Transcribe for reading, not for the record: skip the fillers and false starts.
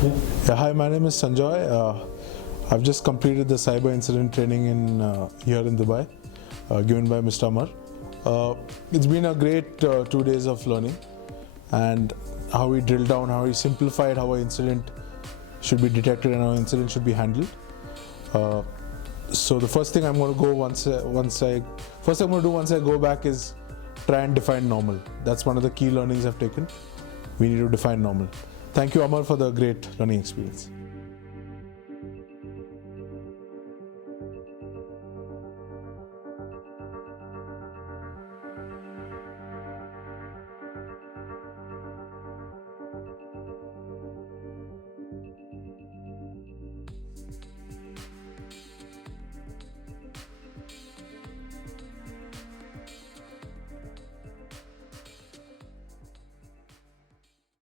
Yeah, hi, my name is Sanjoy. I've just completed the cyber incident training here in Dubai, given by Mr. Amar. It's been a great 2 days of learning, and how we drilled down, how we simplified how an incident should be detected and how an incident should be handled. So the first thing I'm going to go once I go back is try and define normal. That's one of the key learnings I've taken. We need to define normal. Thank you, Amar, for the great learning experience.